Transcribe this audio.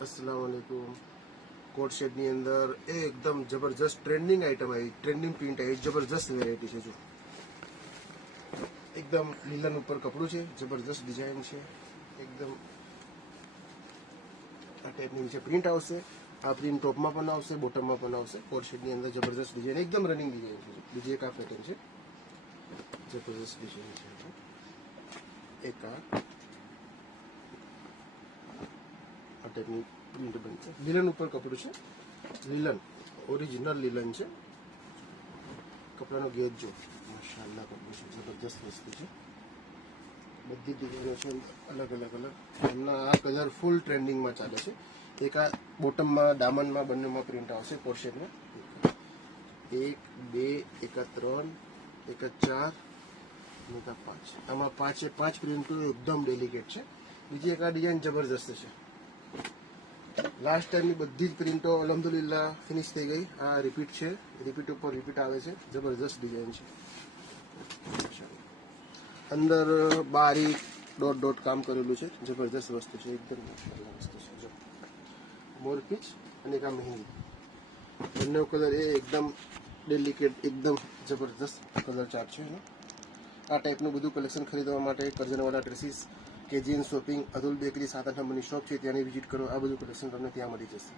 अस्सलाम वालेकुम। कोट शेडनी अंदर एकदम जबरदस्त ट्रेंडिंग आइटम आई, ट्रेंडिंग प्रिंट आई, जबरदस्त वेरायटी है। जो एकदम લીલન ઉપર કપડું છે, જબરદસ્ત ડિઝાઇન છે, એકદમ આ ટાઈપની નીચે પ્રિન્ટ આવશે। આ પ્રિન્ટ ટોપમાં પણ આવશે, બોટમમાં પણ આવશે। કોટ શેડની અંદર જબરદસ્ત ડિઝાઇન, એકદમ રનિંગ ડિઝાઇન છે। બીજી એક આ પેટર્ન છે, જબરદસ્ત ડિઝાઇન છે। એક આ ટાઈપની પ્રિન્ટ બનશે, લીલન ઉપર કપડું છે, લીલન ઓરિજિનલ લીલન છે। કપડાનો ગેજ જો માશાઅલ્લાહ કપડું છે, જબરદસ્ત વસ્તુ છે। બધી ડિઝાઇનો છે અલગ અલગ અલગ। હમણાં આ કલર ફૂલ ટ્રેન્ડિંગમાં ચાલે છે। એક આ બોટમમાં દામનમાં બંનેમાં પ્રિન્ટ આવશે કોટ શેડમાં। 1 2 એક આ 3 એક આ 4 અને એક આ 5। આમાં 5 પ્રિન્ટો એકદમ ડેલિકેટ છે। બીજી એક આ ડિઝાઇન જબરદસ્ત છે। લાસ્ટ ટાઈમની બધી જ પ્રિન્ટો અલહમદુલિલ્લાહ ફિનિશ થઈ ગઈ। આ રિપીટ છે, રિપીટ ઉપર રિપીટ આવે છે, જબરદસ્ત ડિઝાઇન છે। અંદર બારીક ડોટ ડોટ કામ કરેલું છે, જબરદસ્ત વસ્તુ છે, એકદમ માશાઅલ્લાહ વસ્તુ છે। જો મોરપીચ અને એક આ મહેંદી, બંને કલર એ એકદમ ડેલિકેટ, એકદમ જબરદસ્ત કલર ચાર્ટ છે। આ ટાઈપનું બધું કલેક્શન ખરીદવા માટે Karjanwala dresses, KGN shopping, Atul bakery 7-8 નંબરની શોપ છે, ત્યાંની વિઝિટ કરો। આ બધું કલેક્શન તમને ત્યાં મળી જશે।